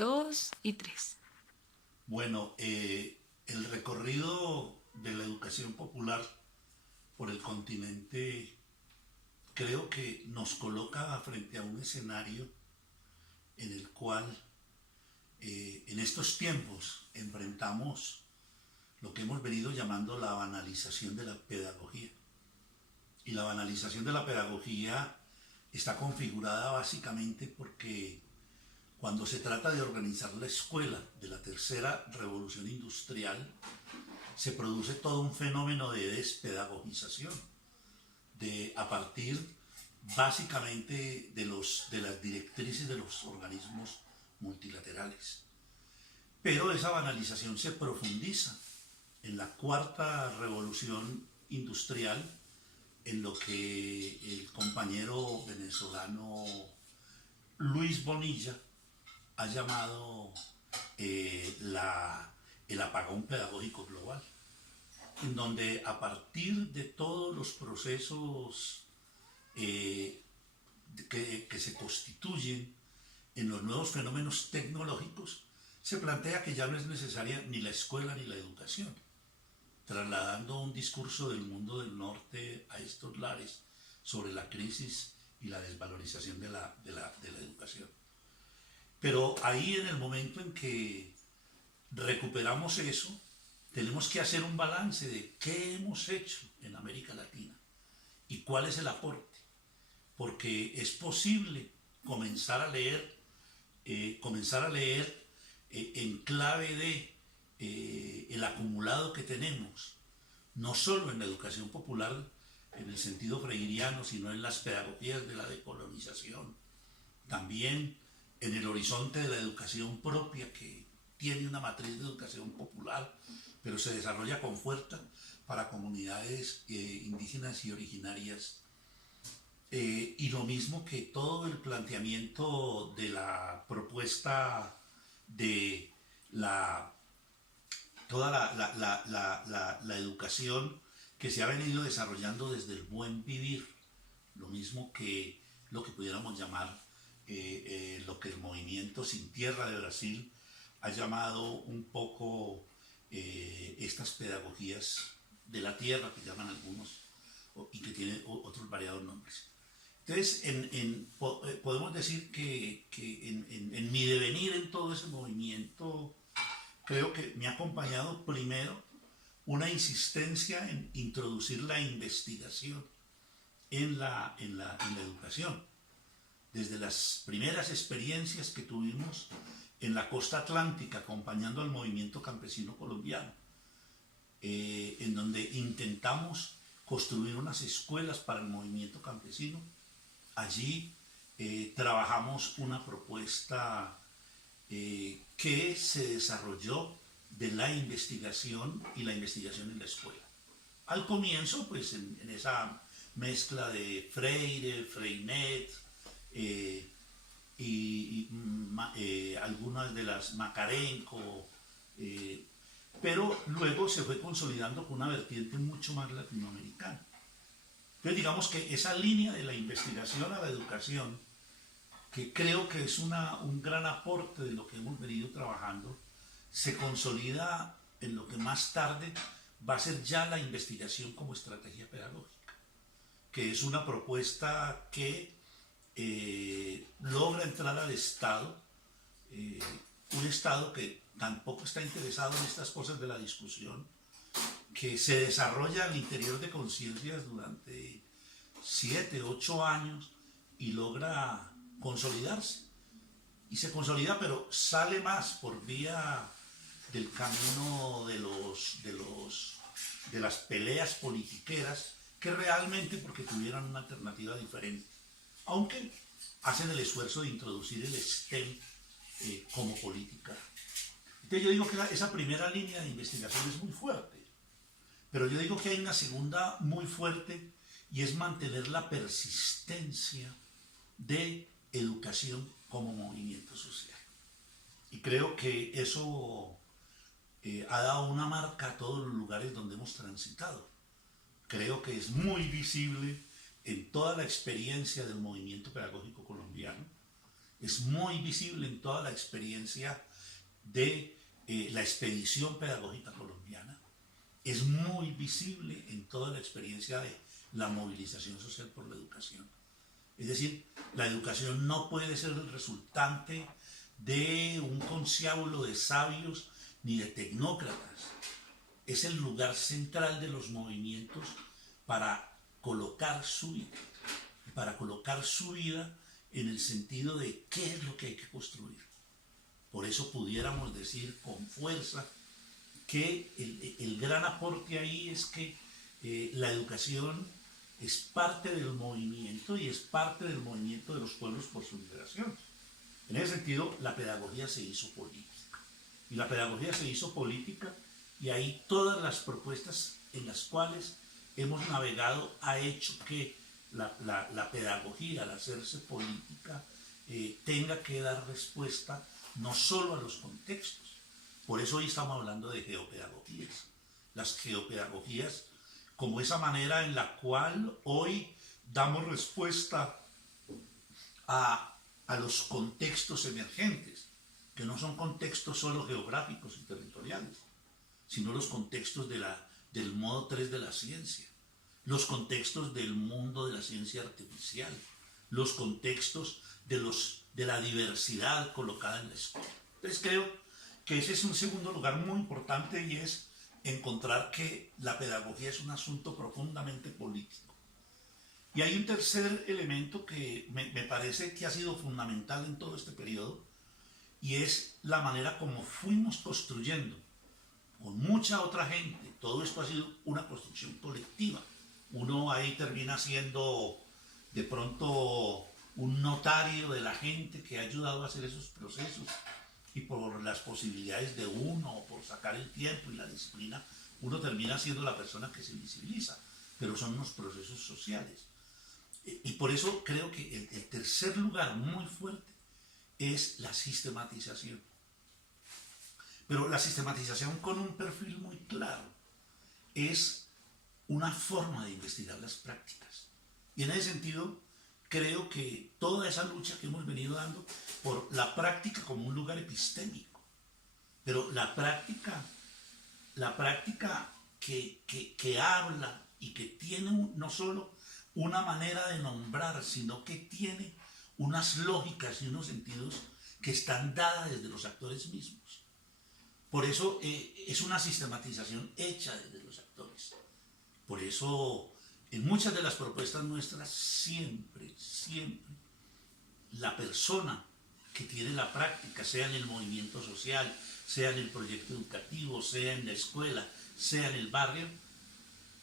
2 y 3. Bueno, el recorrido de la educación popular por el continente creo que nos coloca frente a un escenario en el cual en estos tiempos enfrentamos lo que hemos venido llamando la banalización de la pedagogía. Y la banalización de la pedagogía está configurada básicamente porque cuando se trata de organizar la escuela de la tercera revolución industrial, se produce todo un fenómeno de despedagogización, a partir básicamente de las directrices de los organismos multilaterales. Pero esa banalización se profundiza en la cuarta revolución industrial, en lo que el compañero venezolano Luis Bonilla ha llamado el apagón pedagógico global, en donde a partir de todos los procesos que se constituyen en los nuevos fenómenos tecnológicos, se plantea que ya no es necesaria ni la escuela ni la educación, trasladando un discurso del mundo del norte a estos lares sobre la crisis y la desvalorización de la educación. Pero ahí, en el momento en que recuperamos eso, tenemos que hacer un balance de qué hemos hecho en América Latina y cuál es el aporte, porque es posible comenzar a leer en clave de el acumulado que tenemos, no solo en la educación popular en el sentido freiriano, sino en las pedagogías de la decolonización, también en el horizonte de la educación propia, que tiene una matriz de educación popular, pero se desarrolla con fuerza para comunidades indígenas y originarias. Y lo mismo que todo el planteamiento de la propuesta de toda la educación que se ha venido desarrollando desde el buen vivir, lo mismo que lo que pudiéramos llamar lo que el movimiento Sin Tierra de Brasil ha llamado un poco estas pedagogías de la tierra, que llaman algunos, y que tienen otros variados nombres. Entonces, podemos decir que en mi devenir en todo ese movimiento, creo que me ha acompañado primero una insistencia en introducir la investigación en la educación. Desde las primeras experiencias que tuvimos en la costa atlántica acompañando al movimiento campesino colombiano, en donde intentamos construir unas escuelas para el movimiento campesino. Allí trabajamos una propuesta que se desarrolló de la investigación y la investigación en la escuela. Al comienzo, pues en esa mezcla de Freire, Freinet, algunas de las Makarenko, pero luego se fue consolidando con una vertiente mucho más latinoamericana. Entonces, digamos que esa línea de la investigación a la educación, que creo que es un gran aporte de lo que hemos venido trabajando, se consolida en lo que más tarde va a ser ya la investigación como estrategia pedagógica, que es una propuesta que logra entrar al Estado, un Estado que tampoco está interesado en estas cosas de la discusión, que se desarrolla al interior de conciencias durante 7, 8 años y logra consolidarse. Y se consolida, pero sale más por vía del camino de las peleas politiqueras, que realmente porque tuvieran una alternativa diferente, aunque hacen el esfuerzo de introducir el STEM como política. Entonces yo digo que esa primera línea de investigación es muy fuerte, pero yo digo que hay una segunda muy fuerte, y es mantener la persistencia de educación como movimiento social. Y creo que eso ha dado una marca a todos los lugares donde hemos transitado. Creo que es muy visible en toda la experiencia del movimiento pedagógico colombiano, es muy visible en toda la experiencia de la expedición pedagógica colombiana, es muy visible en toda la experiencia de la movilización social por la educación. Es decir, la educación no puede ser el resultante de un conciliábulo de sabios ni de tecnócratas. Es el lugar central de los movimientos para colocar su vida, en el sentido de qué es lo que hay que construir. Por eso pudiéramos decir con fuerza que el gran aporte ahí es que la educación es parte del movimiento y es parte del movimiento de los pueblos por su liberación. En ese sentido, la pedagogía se hizo política. Y la pedagogía se hizo política, y ahí todas las propuestas en las cuales hemos navegado ha hecho que la pedagogía, al hacerse política, tenga que dar respuesta no solo a los contextos. Por eso hoy estamos hablando de geopedagogías. Las geopedagogías como esa manera en la cual hoy damos respuesta a los contextos emergentes, que no son contextos solo geográficos y territoriales, sino los contextos del modo 3 de la ciencia, los contextos del mundo de la ciencia artificial, los contextos de la diversidad colocada en la escuela. Entonces creo que ese es un segundo lugar muy importante, y es encontrar que la pedagogía es un asunto profundamente político. Y hay un tercer elemento que me parece que ha sido fundamental en todo este periodo, y es la manera como fuimos construyendo con mucha otra gente. Todo esto ha sido una construcción colectiva. Uno ahí termina siendo de pronto un notario de la gente que ha ayudado a hacer esos procesos, y por las posibilidades de uno, o por sacar el tiempo y la disciplina, uno termina siendo la persona que se visibiliza, pero son unos procesos sociales. Y por eso creo que el tercer lugar muy fuerte es la sistematización. Pero la sistematización con un perfil muy claro es una forma de investigar las prácticas. Y en ese sentido, creo que toda esa lucha que hemos venido dando por la práctica como un lugar epistémico, pero la práctica que habla y que tiene no solo una manera de nombrar, sino que tiene unas lógicas y unos sentidos que están dadas desde los actores mismos. Por eso es una sistematización hecha desde los actores. Por eso en muchas de las propuestas nuestras siempre la persona que tiene la práctica, sea en el movimiento social, sea en el proyecto educativo, sea en la escuela, sea en el barrio,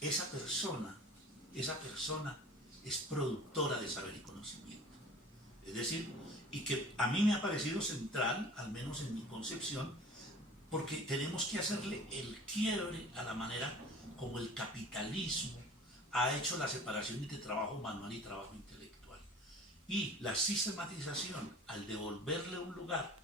esa persona es productora de saber y conocimiento. Es decir, y que a mí me ha parecido central, al menos en mi concepción, porque tenemos que hacerle el quiebre a la manera como el capitalismo ha hecho la separación entre trabajo manual y trabajo intelectual. Y la sistematización, al devolverle un lugar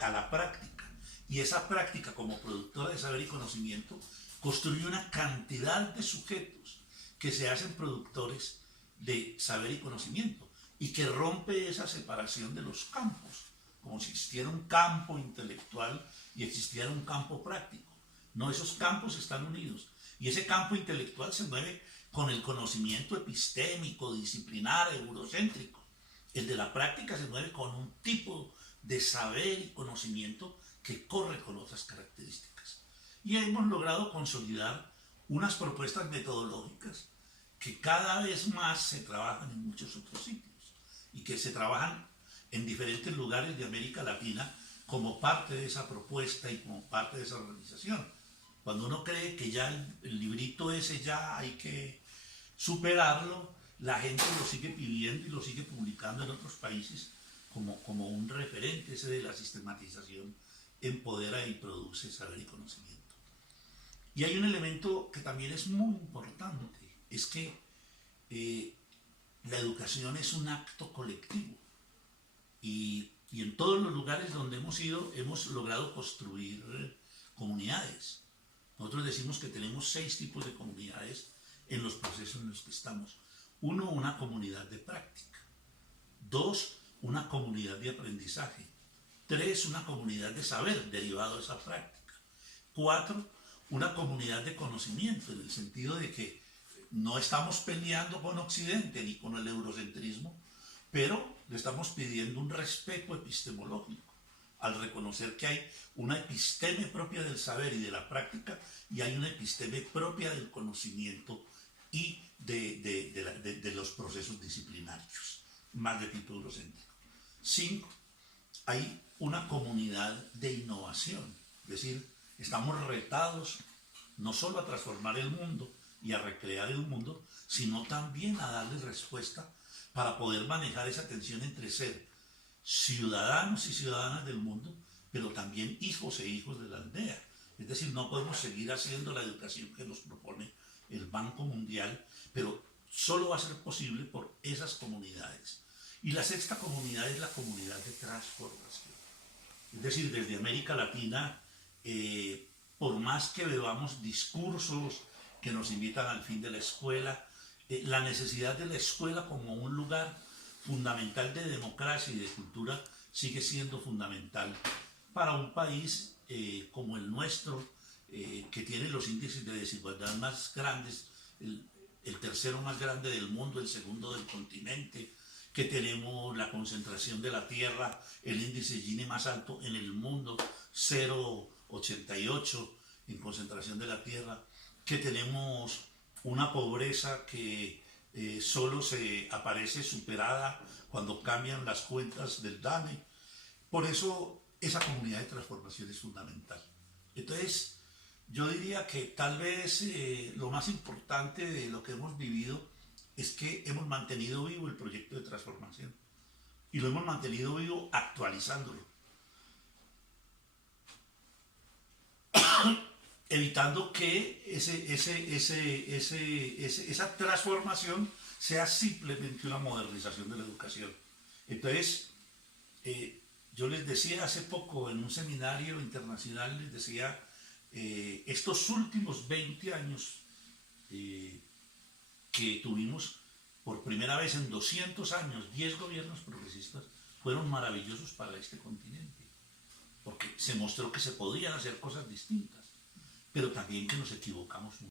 a la práctica, y esa práctica como productora de saber y conocimiento, construye una cantidad de sujetos que se hacen productores de saber y conocimiento, y que rompe esa separación de los campos, como si existiera un campo intelectual y existiera un campo práctico. No, esos campos están unidos, y ese campo intelectual se mueve con el conocimiento epistémico, disciplinar, eurocéntrico. El de la práctica se mueve con un tipo de saber y conocimiento que corre con otras características. Y hemos logrado consolidar unas propuestas metodológicas que cada vez más se trabajan en muchos otros sitios, y que se trabajan en diferentes lugares de América Latina como parte de esa propuesta y como parte de esa organización. Cuando uno cree que ya el librito ese ya hay que superarlo, la gente lo sigue pidiendo y lo sigue publicando en otros países como un referente. Ese de la sistematización empodera y produce saber y conocimiento. Y hay un elemento que también es muy importante, es que la educación es un acto colectivo, y en todos los lugares donde hemos ido hemos logrado construir comunidades. Nosotros decimos que tenemos 6 tipos de comunidades en los procesos en los que estamos. 1, una comunidad de práctica. 2, una comunidad de aprendizaje. 3, una comunidad de saber derivado de esa práctica. 4, una comunidad de conocimiento, en el sentido de que no estamos peleando con Occidente ni con el eurocentrismo, pero le estamos pidiendo un respeto epistemológico, al reconocer que hay una episteme propia del saber y de la práctica, y hay una episteme propia del conocimiento y de los procesos disciplinarios, más de tipo eurocéntrico. 5, hay una comunidad de innovación, es decir, estamos retados no solo a transformar el mundo y a recrear el mundo, sino también a darle respuesta para poder manejar esa tensión entre ser ciudadanos y ciudadanas del mundo, pero también hijos e hijos de la aldea. Es decir, no podemos seguir haciendo la educación que nos propone el Banco Mundial, pero solo va a ser posible por esas comunidades. Y la 6ª comunidad es la comunidad de transformación. Es decir, desde América Latina, por más que bebamos discursos que nos invitan al fin de la escuela, la necesidad de la escuela como un lugar fundamental de democracia y de cultura sigue siendo fundamental para un país como el nuestro, que tiene los índices de desigualdad más grandes, el tercero más grande del mundo, el segundo del continente, que tenemos la concentración de la tierra, el índice Gini más alto en el mundo, 0,88 en concentración de la tierra, que tenemos una pobreza que solo se aparece superada cuando cambian las cuentas del DANE. Por eso esa comunidad de transformación es fundamental. Entonces, yo diría que tal vez lo más importante de lo que hemos vivido es que hemos mantenido vivo el proyecto de transformación y lo hemos mantenido vivo actualizándolo, evitando que esa transformación sea simplemente una modernización de la educación. Entonces, yo les decía hace poco en un seminario internacional, les decía, estos últimos 20 años que tuvimos por primera vez en 200 años, 10 gobiernos progresistas, fueron maravillosos para este continente, porque se mostró que se podían hacer cosas distintas, pero también que nos equivocamos mucho.